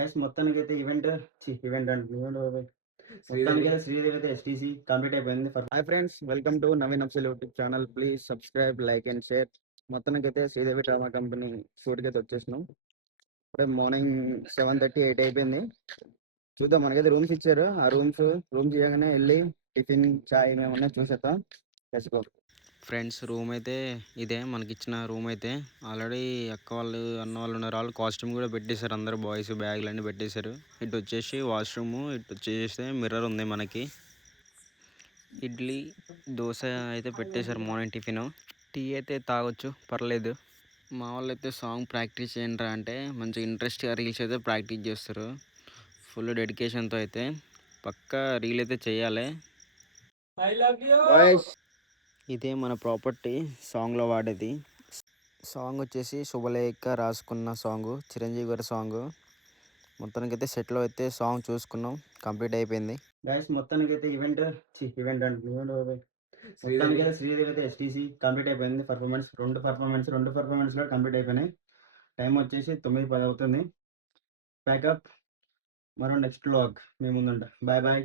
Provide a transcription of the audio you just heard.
Guys మొత్తానికైతే event అంటున్నాను. మొత్తానికైతే శ్రీదేవి అయితే ఎస్టీసీ కంప్లీట్ అయిపోయింది. Hi friends, welcome to Naveen Afzal YouTube channel. Please subscribe, like and share. మొత్తానికైతే శ్రీదేవి డ్రామా కంపెనీ షూట్కి అయితే వచ్చేసినాం. ఇప్పుడే మార్నింగ్ 7:30, 8 అయిపోయింది. చూద్దాం, మనకైతే రూమ్స్ ఇచ్చారు. ఆ రూమ్ చేయగానే వెళ్ళి టిఫిన్, చాయ్ ఏమన్నా చూసేద్దాం. ఫ్రెండ్స్, రూమ్ అయితే ఇదే మనకి ఇచ్చిన రూమ్ అయితే. ఆల్రెడీ అక్క వాళ్ళు, అన్న వాళ్ళు ఉన్నారు. వాళ్ళు కాస్ట్యూమ్ కూడా పెట్టేశారు. అందరు బాయ్స్ బ్యాగులు అన్నీ పెట్టేశారు. ఇటు వచ్చేసి వాష్రూమ్, ఇటు వచ్చేస్తే మిర్రర్ ఉంది మనకి. ఇడ్లీ, దోశ అయితే పెట్టేశారు మార్నింగ్ టిఫిన్. టీ అయితే తాగొచ్చు, పర్లేదు. మా వాళ్ళు అయితే సాంగ్ ప్రాక్టీస్ చేయండి అంటే మంచి ఇంట్రెస్ట్గా రీల్స్ అయితే ప్రాక్టీస్ చేస్తారు. ఫుల్ డెడికేషన్తో అయితే పక్కా రీల్ అయితే చేయాలి. ఇదే మన ప్రాపర్టీ సాంగ్లో వాడేది. సాంగ్ వచ్చేసి శుభలేఖ రాసుకున్న సాంగ్, చిరంజీవి గారి సాంగ్. మొత్తానికి అయితే సెట్లో అయితే సాంగ్ చూసుకున్నాం, కంప్లీట్ అయిపోయింది. గైస్ మొత్తానికైతే ఈవెంట్ అంటున్నాను. మొత్తానికైతే శ్రీదేవి అయితే ఎస్టీసీ కంప్లీట్ అయిపోయింది. రెండు పర్ఫార్మెన్స్ లో కంప్లీట్ అయిపోయినాయి. టైం వచ్చేసి 9:10 అవుతుంది. ప్యాకప్, మరో నెక్స్ట్ వ్లాగ్ మీ ముందుంటా. Bye bye.